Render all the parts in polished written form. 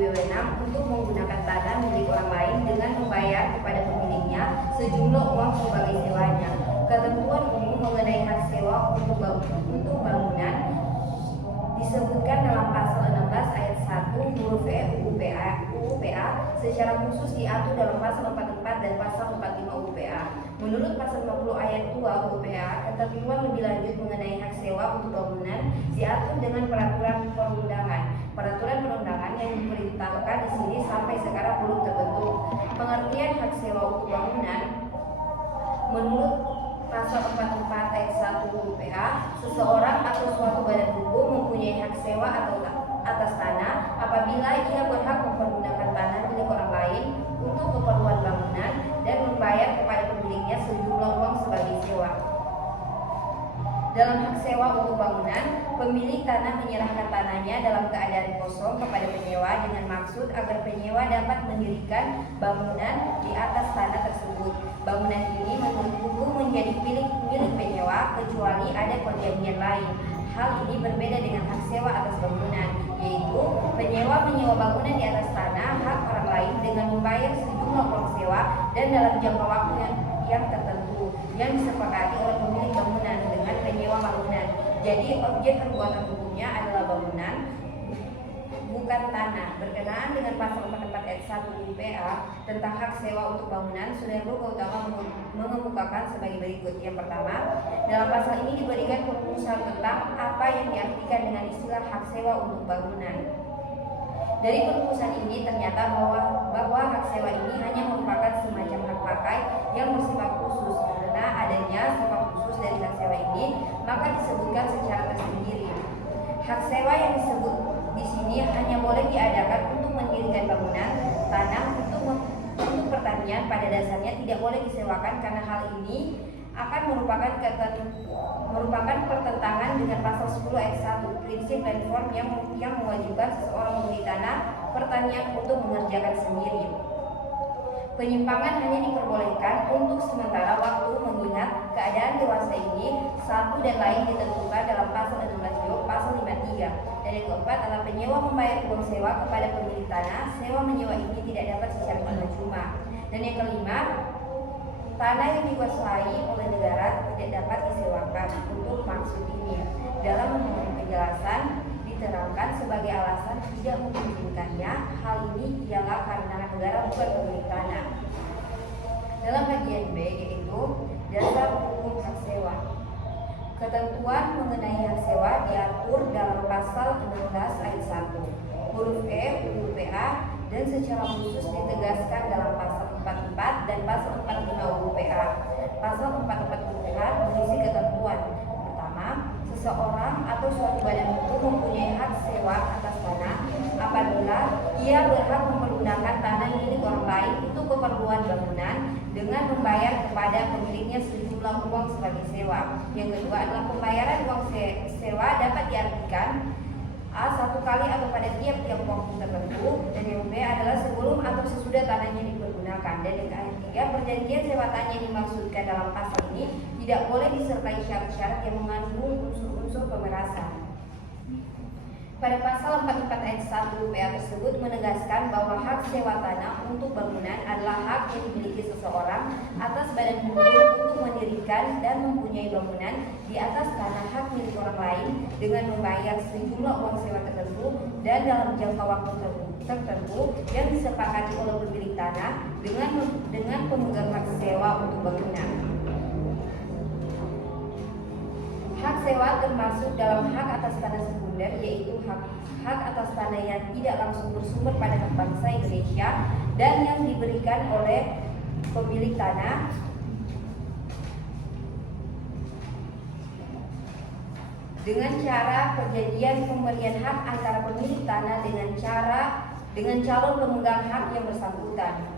wewenang untuk menggunakan tanah milik orang lain dengan membayar kepada pemiliknya sejumlah uang sebagai sewanya. Ketentuan umum mengenai hak sewa untuk bangunan disebutkan dalam pasal 16 ayat 1 huruf E UU-PA secara khusus diatur dalam pasal 44 dan pasal 45 UU-PA. Menurut pasal 50 ayat 2 UU-PA, ketentuan lebih lanjut mengenai hak sewa untuk bangunan diatur dengan peraturan perundangan. Peraturan perundangan yang diperintahkan di sini sampai sekarang belum terbentuk. Pengertian hak sewa untuk bangunan menurut pasal 44 ayat 1 UU-PA, seseorang atau suatu badan hukum mempunyai hak sewa atau atas tanah apabila ia berhak mempergunakan tanah milik orang lain untuk keperluan bangunan dan membayar kepada pemiliknya sejumlah uang sebagai sewa. Dalam hak sewa untuk bangunan, pemilik tanah menyerahkan tanahnya dalam keadaan kosong kepada penyewa dengan maksud agar penyewa dapat mendirikan bangunan di atas tanah tersebut. Bangunan ini menurut hukum menjadi milik penyewa kecuali ada perjanjian lain. Hal ini berbeda dengan hak sewa atas bangunan, yaitu penyewa menyewa bangunan di atas tanah hak orang lain dengan membayar sejumlah uang sewa dan dalam jangka waktu yang tertentu yang disepakati oleh pemilik bangunan dengan penyewa bangunan. Jadi objek perbuatan hukumnya adalah bangunan, bukan tanah. Berkenaan dengan pasal 44 ayat 1 UU-PA tentang hak sewa untuk bangunan, Saudara Gautama mengemukakan sebagai berikut. Yang pertama, dalam pasal ini diberikan perumusan tentang apa yang diartikan dengan istilah hak sewa untuk bangunan. Dari perumusan ini ternyata bahwa hak sewa ini hanya merupakan semacam hak pakai yang bersifat khusus. Karena adanya sifat khusus dari hak sewa ini, maka disebutkan secara tersendiri. Hak sewa yang disebut di sini hanya boleh diadakan untuk mendirikan bangunan, tanah untuk pertanian pada dasarnya tidak boleh disewakan karena hal ini akan merupakan pertentangan dengan pasal 10 ayat 1 prinsip landform yang mewajibkan seseorang membeli tanah pertanian untuk mengerjakan sendiri. Penyimpangan hanya diperbolehkan untuk sementara waktu mengingat keadaan dewasa ini satu dan lain ditentukan dalam pasal 16 Jo pasal 53. Dan yang keempat adalah penyewa membayar uang sewa kepada pemilik tanah. Sewa menyewa ini tidak dapat secara cuma-cuma. Dan yang kelima, tanah yang dikuasai oleh negara tidak dapat disewakan untuk maksud ini. Dalam memenuhi penjelasan diterangkan sebagai alasan tidak memungkinkannya. Hal ini ialah karena negara bukan pemilik tanah. Dalam bagian B yaitu dasar hukum hak sewa. Ketentuan mengenai hak sewa diatur dalam pasal 16 ayat 1 huruf E UU-PA dan secara khusus ditegaskan dalam pasal 44 dan pasal 45 UU-PA. Pasal 44 UU-PA berisi ketentuan. Pertama, seseorang atau suatu badan hukum mempunyai hak sewa atas tanah apabila ia berhak mempergunakan tanah milik orang lain untuk keperluan bangunan dengan membayar kepada pemiliknya sejumlah uang sebagai sewa. Yang kedua adalah pembayaran uang sewa dapat diartikan A. satu kali atau pada tiap-tiap waktu tertentu, dan yang B adalah sebelum atau sesudah tanahnya dipergunakan. Dan yang ketiga, perjanjian sewa tanah yang dimaksudkan dalam pasal ini tidak boleh disertai syarat-syarat yang mengandung unsur-unsur pemerasan. Pada pasal 44 ayat 1 UU-PA tersebut menegaskan bahwa hak sewa tanah untuk bangunan adalah hak yang dimiliki seseorang atas badan hukum untuk mendirikan dan mempunyai bangunan di atas tanah hak milik orang lain dengan membayar sejumlah uang sewa tertentu dan dalam jangka waktu tertentu yang disepakati oleh pemilik tanah dengan pemegang hak sewa untuk bangunan. Hak sewa termasuk dalam hak atas tanah sekunder, yaitu hak atas tanah yang tidak langsung bersumber pada hak bangsa Indonesia dan yang diberikan oleh pemilik tanah dengan cara perjanjian pemberian hak antara pemilik tanah dengan calon pemegang hak yang bersangkutan.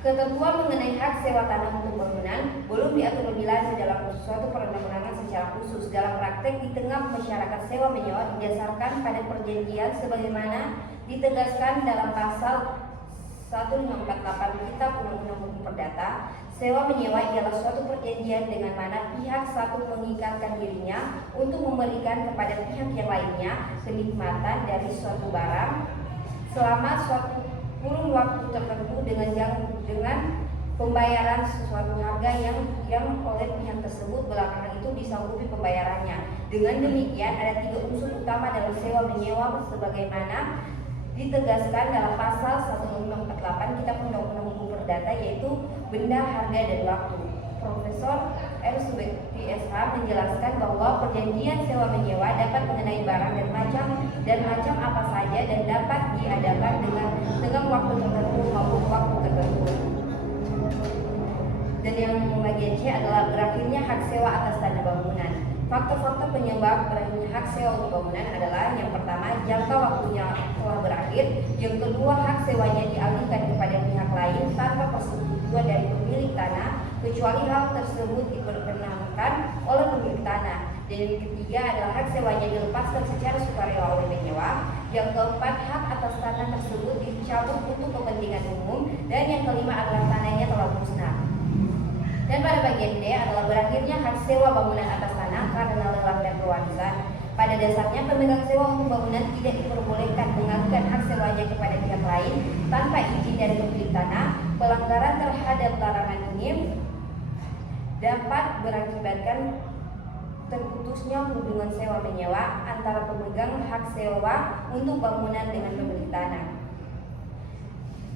Ketentuan mengenai hak sewa tanah untuk bangunan belum diatur lebih lanjut dalam suatu perundang-undangan secara khusus. Dalam praktek di tengah masyarakat sewa menyewa didasarkan pada perjanjian sebagaimana ditegaskan dalam pasal 1548 Kitab Undang-Undang Hukum Perdata, sewa menyewa ialah suatu perjanjian dengan mana pihak satu mengikatkan dirinya untuk memberikan kepada pihak yang lainnya kenikmatan dari suatu barang selama suatu kurun waktu tertentu dengan pembayaran sesuatu harga yang oleh pihak tersebut belakangan itu disanggupi pembayarannya. Dengan demikian ada 3 unsur utama dalam sewa menyewa sebagaimana ditegaskan dalam pasal 1548 Kitab Undang-Undang Hukum Perdata, yaitu benda, harga, dan waktu. Profesor R. Subekti SH menjelaskan bahwa perjanjian sewa menyewa dapat mengenai barang dan macam apa saja dan dapat diadakan dengan waktu tertentu maupun waktu tertentu. Dan yang bagian C adalah berakhirnya hak sewa atas tanah bangunan. Faktor-faktor penyebab berakhirnya hak sewa untuk bangunan adalah: yang pertama, jangka waktunya telah berakhir; yang kedua, hak sewanya dialihkan kepada pihak lain tanpa persetujuan dari pemilik tanah kecuali hal tersebut diperkenankan oleh pemilik tanah; dan yang ketiga adalah hak sewanya dilepaskan secara sukarela oleh penyewa; yang keempat, hak atas tanah tersebut dicabut untuk kepentingan umum; dan yang kelima adalah tanahnya telah musnah. Dan pada bagian D adalah berakhirnya hak sewa bangunan atas tanah karena lelang dan pewarisan. Pada dasarnya, pemegang sewa untuk bangunan tidak diperbolehkan mengalihkan hak sewanya kepada pihak lain tanpa izin dari pemilik tanah. Pelanggaran terhadap larangan ini dapat berakibatkan terputusnya hubungan sewa menyewa antara pemegang hak sewa untuk bangunan dengan pemilik tanah.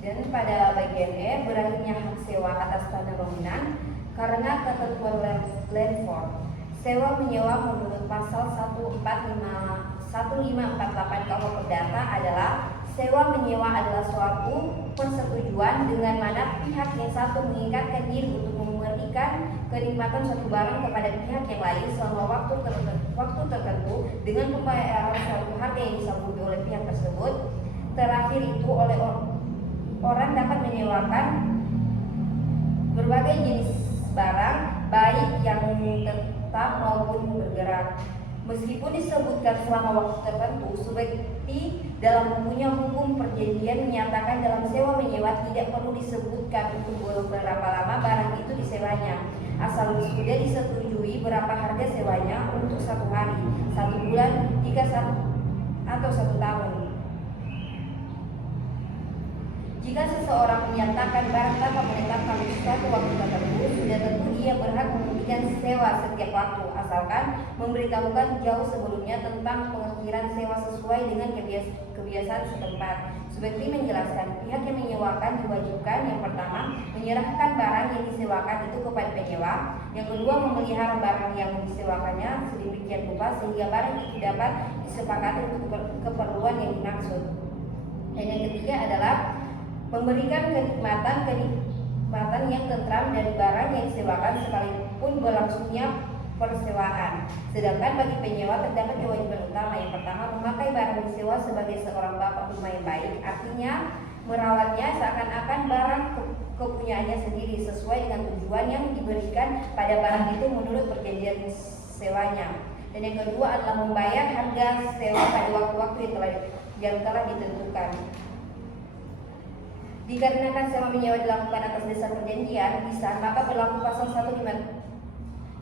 Dan pada bagian E, berakhirnya hak sewa atas tanah bangunan karena ketentuan Landford. Sewa menyewa menurut pasal 1548 KUH Perdata adalah: sewa menyewa adalah suatu persetujuan dengan mana pihak yang satu mengikatkan diri untuk memberikan kenikmatan suatu barang kepada pihak yang lain selama waktu tertentu dengan pembayaran suatu harga yang disanggupi oleh pihak tersebut. Terakhir itu, oleh orang dapat menyewakan berbagai jenis barang, baik yang tetap maupun bergerak, meskipun disebutkan selama waktu tertentu. Subekti dalam bukunya Hukum Perjanjian menyatakan dalam sewa menyewa tidak perlu disebutkan untuk berapa lama barang itu disewanya, asal sudah disetujui berapa harga sewanya untuk 1 hari, 1 bulan, 3 atau 1 tahun. Jika seseorang menyatakan barang tanpa menetapkan suatu waktu tertentu, sudah tentu ia berhak menghentikan sewa setiap waktu, asalkan memberitahukan jauh sebelumnya tentang pengakhiran sewa sesuai dengan kebiasaan setempat. Subekti menjelaskan, pihak yang menyewakan diwajibkan: yang pertama, menyerahkan barang yang disewakan itu kepada penyewa; yang kedua, memelihara barang yang disewakannya sedemikian rupa sehingga barang itu dapat disepakati untuk keperluan yang dimaksud; dan yang ketiga adalah memberikan kenikmatan yang tentram dari barang yang disewakan sekalipun berlangsungnya persewaan. Sedangkan bagi penyewa terdapat kewajiban utama: yang pertama, memakai barang disewa sebagai seorang bapak rumah yang baik, artinya merawatnya seakan-akan barang kepunyaannya sendiri sesuai dengan tujuan yang diberikan pada barang itu menurut perjanjian sewanya. Dan yang kedua adalah membayar harga sewa pada waktu-waktu yang telah ditentukan. Dikarenakan sewa menyewa dilakukan atas dasar perjanjian lisan, maka berlaku pasal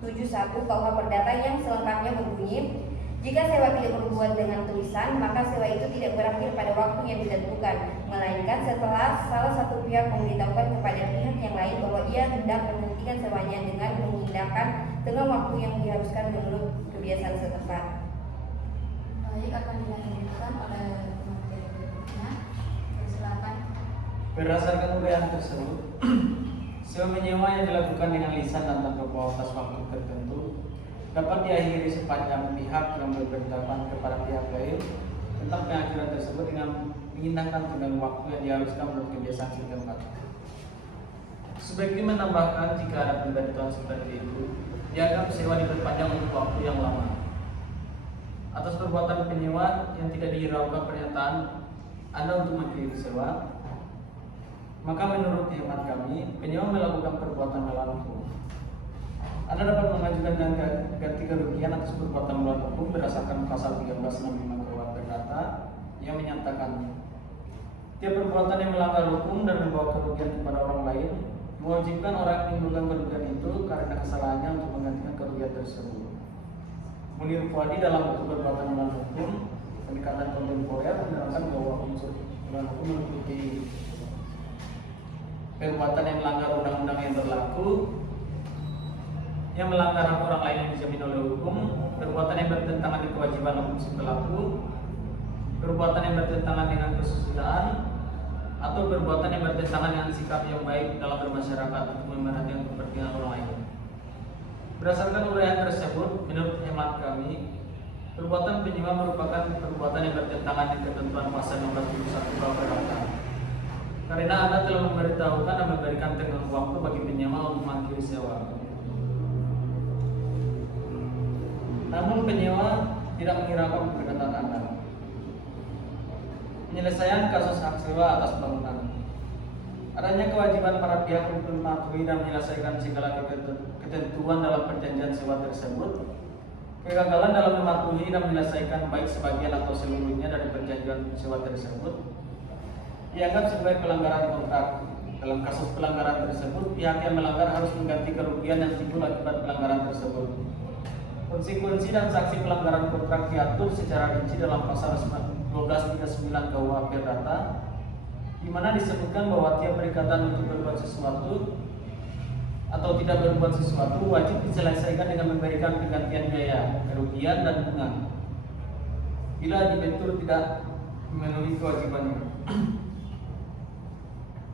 1571 KUH Perdata yang selengkapnya berbunyi: jika sewa tidak berhubungan dengan tulisan, maka sewa itu tidak berakhir pada waktu yang ditentukan, melainkan setelah salah satu pihak memberitahukan kepada pihak yang lain bahwa ia hendak menghentikan sewanya dengan mengindahkan tengah waktu yang diharuskan menurut kebiasaan setempat. Baik, akan dilanjutkan oleh materi berikutnya. Silakan. Berdasarkan uraian tersebut, sewa menyewa yang dilakukan dengan lisan dan tanpa batas waktu tertentu dapat diakhiri sepanjang pihak yang memberitahukan kepada pihak lain tentang pengakhiran tersebut dengan mengindahkan tenggang waktu yang diharuskan menurut kebiasaan setempat. Subekti menambahkan, jika ada pemberitahuan seperti itu, dianggap sewa diperpanjang untuk waktu yang lama. Atas perbuatan penyewa yang tidak dihiraukan pernyataan Anda untuk mengakhiri sewa, maka menurut hemat kami, penyewa melakukan perbuatan melawan hukum. Anda dapat mengajukan ganti kerugian atas perbuatan melawan hukum berdasarkan pasal 1365 KUH Perdata yang menyatakan Tiap perbuatan yang melanggar hukum dan membawa kerugian kepada orang lain mewajibkan orang yang menimbulkan kerugian itu karena kesalahannya untuk menggantikan kerugian tersebut. Munir Fuadi dalam buku Perbuatan Melawan Hukum Pendekatan Kontemporer menerangkan bahwa unsur melawan hukum meliputi perbuatan yang melanggar undang-undang yang berlaku, yang melanggar hak orang lain yang dijamin oleh hukum, perbuatan yang bertentangan dengan kewajiban hukum si pelaku, perbuatan yang bertentangan dengan kesusilaan, atau perbuatan yang bertentangan dengan sikap yang baik dalam bermasyarakat untuk memerhatikan kepentingan orang lain. Berdasarkan uraian tersebut, menurut hemat kami, perbuatan penyewa merupakan perbuatan yang bertentangan dengan ketentuan pasal 61 KUHP. Karena Anda telah memberitahukan dan memberikan tenggang waktu bagi penyewa untuk mengakhiri sewa. Namun penyewa tidak menghiraukan perkataan Anda. Penyelesaian kasus hak sewa atas bangunan. Adanya kewajiban para pihak untuk mematuhi dan menyelesaikan segala ketentuan dalam perjanjian sewa tersebut. Kegagalan dalam mematuhi dan menyelesaikan baik sebagian atau seluruhnya dari perjanjian sewa tersebut dianggap sebagai pelanggaran kontrak. Dalam kasus pelanggaran tersebut, pihak yang melanggar harus mengganti kerugian yang timbul akibat pelanggaran tersebut. Konsekuensi dan sanksi pelanggaran kontrak diatur secara rinci dalam pasal 1239 KUHP Perdata, di mana disebutkan bahwa tiap perikatan untuk berbuat sesuatu atau tidak berbuat sesuatu wajib diselesaikan dengan memberikan penggantian biaya, kerugian, dan bunga bila debitur tidak memenuhi kewajibannya.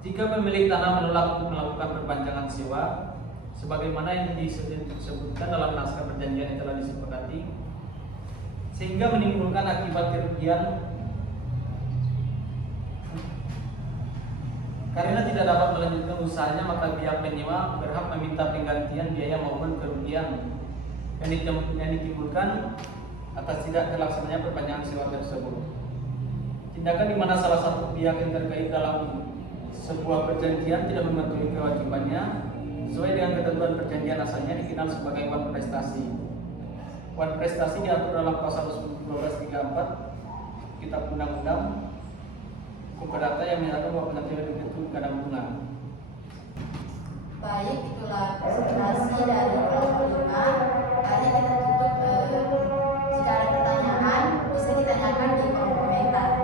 Jika pemilik tanah menolak untuk melakukan perpanjangan sewa, sebagaimana yang disebutkan dalam naskah perjanjian yang telah disepakati, sehingga menimbulkan akibat kerugian karena tidak dapat melanjutkan usahanya, maka pihak penyewa berhak meminta penggantian biaya maupun kerugian yang ditimbulkan atas tidak terlaksananya perpanjangan sewa tersebut. Tindakan di mana salah satu pihak yang terkait dalam sebuah perjanjian tidak mematuhi kewajibannya sesuai dengan ketentuan perjanjian asalnya dikenal sebagai wan prestasi. Wan prestasi diatur dalam pasal 1234 Kitab Undang-Undang Hukum Perdata yang menyatakan bahwa penggantian itu kadang bunga. Baik, itulah presentasi dari kelompok 5. Akhirnya kita tutup. Jika ada pertanyaan bisa ditanyakan di kolom komentar.